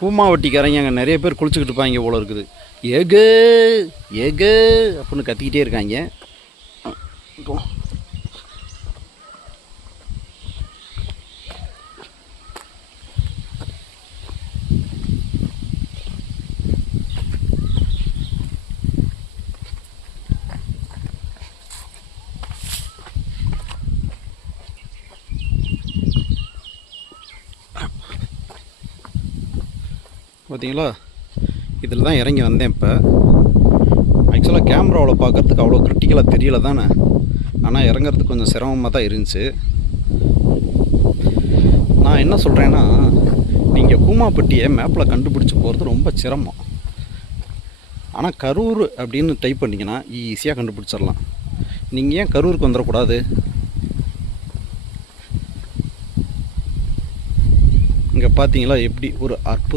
கூமாவட்டிக்காரங்க அங்கே நிறைய பேர் குளிச்சுக்கிட்டு இருப்பாங்க போல இருக்குது. ஏகு ஏகு அப்படின்னு கத்திக்கிட்டே இருக்காங்க. பார்த்தீங்களா, இதில் தான் இறங்கி வந்தேன். இப்போ ஆக்சுவலாக கேமராவில் பார்க்குறதுக்கு அவ்வளோ கிரிட்டிக்கலாக தெரியல தானே, ஆனால் இறங்குறதுக்கு கொஞ்சம் சிரமமாக தான் இருந்துச்சு. நான் என்ன சொல்கிறேன்னா, நீங்கள் கூமாப்பட்டியை மேப்பில் கண்டுபிடிச்சி போகிறது ரொம்ப சிரமம். ஆனால் கரூர் அப்படின்னு டைப் பண்ணிங்கன்னா ஈஸியாக கண்டுபிடிச்சிடலாம். நீங்கள் ஏன் கரூருக்கு வந்துடக்கூடாது? இங்கே பார்த்தீங்களா எப்படி ஒரு அற்புதம்.